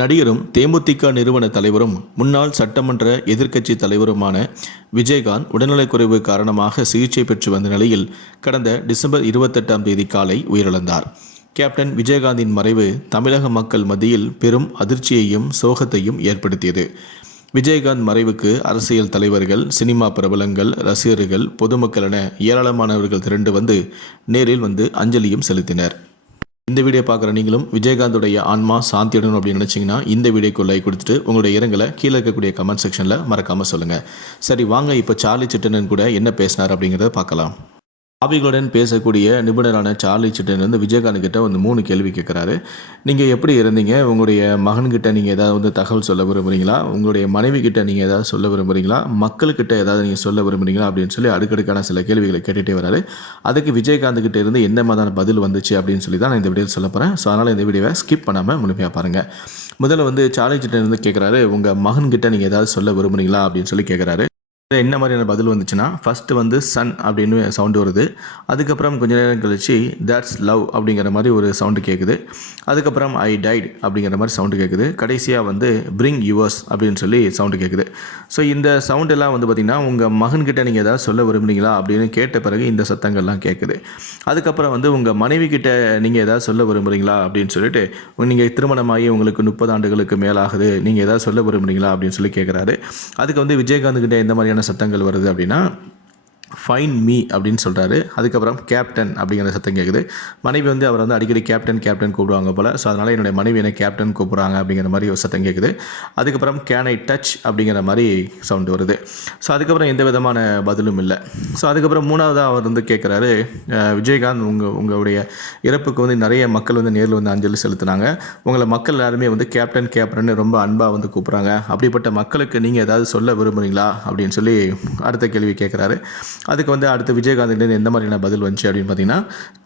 நடிகரும் தேமுதிக நிறுவன தலைவரும் முன்னாள் சட்டமன்ற எதிர்க்கட்சி தலைவருமான விஜயகாந்த் உடல்நலக்குறைவு காரணமாக சிகிச்சை பெற்று வந்த நிலையில் கடந்த டிசம்பர் இருபத்தெட்டாம் தேதி காலை உயிரிழந்தார். கேப்டன் விஜயகாந்தின் மறைவு தமிழக மக்கள் மத்தியில் பெரும் அதிர்ச்சியையும் சோகத்தையும் ஏற்படுத்தியது. விஜயகாந்த் மறைவுக்கு அரசியல் தலைவர்கள் சினிமா பிரபலங்கள் ரசிகர்கள் பொதுமக்கள் என ஏராளமானவர்கள் திரண்டு வந்து நேரில் வந்து அஞ்சலியும் செலுத்தினர். இந்த வீடியோ பார்க்குற நீங்களும் விஜயகாந்தோடைய ஆன்மா சாந்தி அப்படின்னு நினச்சிங்கன்னா இந்த வீடியோக்கு லைக் கொடுத்துட்டு உங்களுடைய இரங்கலை கீழே இருக்கக்கூடிய கமெண்ட் செக்ஷனில் மறக்காமல் சொல்லுங்கள் சரி வாங்க இப்போ சார்லி சிட்டனன் கூட என்ன பேசினார் அப்படிங்கிறத பார்க்கலாம். ஆபிகளுடன் பேசக்கூடிய நிபுணரான சார்லி சிட்டன் வந்து விஜயகாந்த் கிட்ட வந்து மூணு கேள்வி கேட்குறாரு நீங்கள் எப்படி இருந்தீங்க? உங்களுடைய மகன்கிட்ட நீங்கள் ஏதாவது வந்து தகவல் சொல்ல விரும்புகிறீங்களா உங்களுடைய மனைவி கிட்ட நீங்கள் ஏதாவது சொல்ல விரும்புகிறீங்களா மக்கள்கிட்ட ஏதாவது நீங்கள் சொல்ல விரும்புகிறீங்களா அப்படின்னு சொல்லி அடுக்கடுக்கான சில கேள்விகளை கேட்டுகிட்டே வராரு. அதுக்கு விஜயகாந்த் கிட்ட இருந்து எந்த மாதிரியான பதில் வந்துச்சு அப்படின்னு சொல்லி தான் நான் இந்த வீடியோவில் சொல்ல போகிறேன் ஸோ அதனால் இந்த வீடியோவை ஸ்கிப் பண்ணாமல் முழுமையாக பாருங்கள் முதல்ல வந்து சார்லி சிட்டன் வந்து கேட்குறாரு உங்கள் மகன்கிட்ட நீங்கள் ஏதாவது சொல்ல விரும்புகிறீங்களா அப்படின்னு சொல்லி கேட்குறாரு என்ன மாதிரியான பதில் வந்துச்சுன்னா ஃபஸ்ட்டு வந்து சன் அப்படின்னு சவுண்டு வருது. அதுக்கப்புறம் கொஞ்ச நேரம் கழிச்சு தட்ஸ் லவ் அப்படிங்கிற மாதிரி ஒரு சவுண்டு கேட்குது அதுக்கப்புறம் ஐ டைட் அப்படிங்கிற மாதிரி சவுண்டு கேட்குது கடைசியாக வந்து பிரிங் யுவர்ஸ் அப்படின்னு சொல்லி சவுண்டு கேட்குது ஸோ இந்த சவுண்ட் எல்லாம் வந்து பார்த்திங்கன்னா உங்கள் மகன்கிட்ட நீங்கள் ஏதாவது சொல்ல விரும்புறீங்களா அப்படின்னு கேட்ட பிறகு இந்த சத்தங்கள்லாம் கேட்குது அதுக்கப்புறம் வந்து உங்கள் மனைவி கிட்ட நீங்கள் ஏதாவது சொல்ல விரும்புகிறீங்களா அப்படின்னு சொல்லிட்டு நீங்கள் திருமணமாகி உங்களுக்கு முப்பது ஆண்டுகளுக்கு மேலாகுது நீங்கள் ஏதாவது சொல்ல விரும்புகிறீங்களா அப்படின்னு சொல்லி கேட்குறாரு அதுக்கு வந்து விஜயகாந்த் கிட்ட எந்த மாதிரியான சத்தங்கள் வருது அப்படின்னா ஃபைன் மீ அப்படின்னு சொல்கிறாரு அதுக்கப்புறம் கேப்டன் அப்படிங்கிற சத்தம் கேட்குது மனைவி வந்து அவர் வந்து அடிக்கடி கேப்டன் கேப்டன் கூப்பிடுவாங்க போல். ஸோ அதனால் என்னுடைய மனைவி என்ன கேப்டன் கூப்பிட்றாங்க அப்படிங்கிற மாதிரி ஒரு சத்தம் கேட்குது அதுக்கப்புறம் கேன் ஐ டச் அப்படிங்கிற மாதிரி சவுண்டு வருது. ஸோ அதுக்கப்புறம் எந்த விதமான பதிலும் இல்லை. ஸோ அதுக்கப்புறம் மூணாவதாக அவர் வந்து கேட்குறாரு விஜயகாந்த் உங்கள் உங்களுடைய இறப்புக்கு வந்து நிறைய மக்கள் வந்து நேரில் வந்து அஞ்சலி செலுத்துனாங்க. உங்களை மக்கள் எல்லாருமே வந்து கேப்டன் கேப்டன் ரொம்ப அன்பாக வந்து கூப்பிட்றாங்க. அப்படிப்பட்ட மக்களுக்கு நீங்கள் ஏதாவது சொல்ல விரும்புகிறீங்களா அப்படின்னு சொல்லி அடுத்த கேள்வி கேட்குறாரு அதுக்கு வந்து அடுத்து விஜயகாந்த்லேருந்து எந்த மாதிரியான பதில் வந்துச்சு அப்படின்னு பார்த்தீங்கன்னா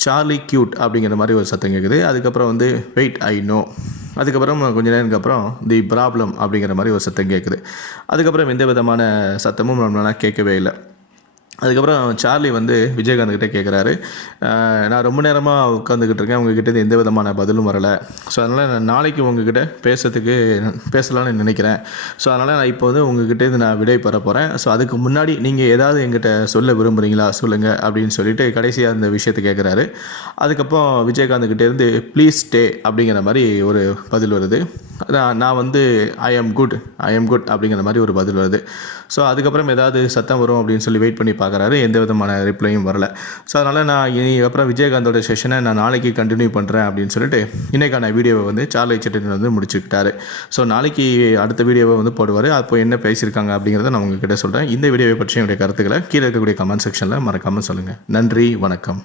சார்லி கியூட் அப்படிங்கிற மாதிரி ஒரு சத்தம் கேட்குது அதுக்கப்புறம் வந்து வெயிட் ஐ நோ அதுக்கப்புறம் கொஞ்ச நேரத்துக்கு அப்புறம் தி ப்ராப்ளம் அப்படிங்கிற மாதிரி ஒரு சத்தம் கேட்குது அதுக்கப்புறம் எந்த விதமான சத்தமும் நம்மளால் கேட்கவே இல்லை. அதுக்கப்புறம் சார்லி வந்து விஜயகாந்த் கிட்டே கேட்குறாரு நான் ரொம்ப நேரமாக உட்காந்துக்கிட்டு இருக்கேன். உங்ககிட்ட எந்த விதமான பதிலும் வரலை. ஸோ அதனால் நான் நாளைக்கு உங்ககிட்ட பேசுறதுக்கு பேசலாம்னு நினைக்கிறேன். ஸோ அதனால் நான் இப்போ வந்து உங்ககிட்டேருந்து நான் விடை பெற போகிறேன் ஸோ அதுக்கு முன்னாடி நீங்கள் ஏதாவது எங்கிட்ட சொல்ல விரும்புகிறீங்களா சொல்லுங்கள் அப்படின்னு சொல்லிட்டு கடைசியாக அந்த விஷயத்தை கேட்குறாரு அதுக்கப்புறம் விஜயகாந்த் கிட்டேருந்து ப்ளீஸ் ஸ்டே அப்படிங்கிற மாதிரி ஒரு பதில் வருது. நான் நான் வந்து I am good I am good அப்படிங்கிற மாதிரி ஒரு பதில் வருது. ஸோ அதுக்கப்புறம் ஏதாவது சத்தம் வரும் அப்படின்னு சொல்லி வெயிட் பண்ணி ஆகிறாரு எந்த விதமான ரிப்ளையும் வரல. ஸோ அதனால் நான் இனி அப்புறம் விஜயகாந்தோட செஷனை நான் நாளைக்கு கண்டினியூ பண்ணுறேன் அப்படின்னு சொல்லிட்டு இன்றைக்கான வீடியோவை வந்து சார்லி செட்டின் வந்து முடிச்சுக்கிட்டாரு. ஸோ நாளைக்கு அடுத்த வீடியோவை வந்து போடுவார். அப்போ என்ன பேசியிருக்காங்க அப்படிங்கிறத நான் உங்ககிட்ட சொல்கிறேன் இந்த வீடியோவை பற்றி என்னுடைய கருத்துக்களை கீழே இருக்கக்கூடிய கமெண்ட் செக்ஷனில் மறக்காமல் சொல்லுங்கள் நன்றி வணக்கம்.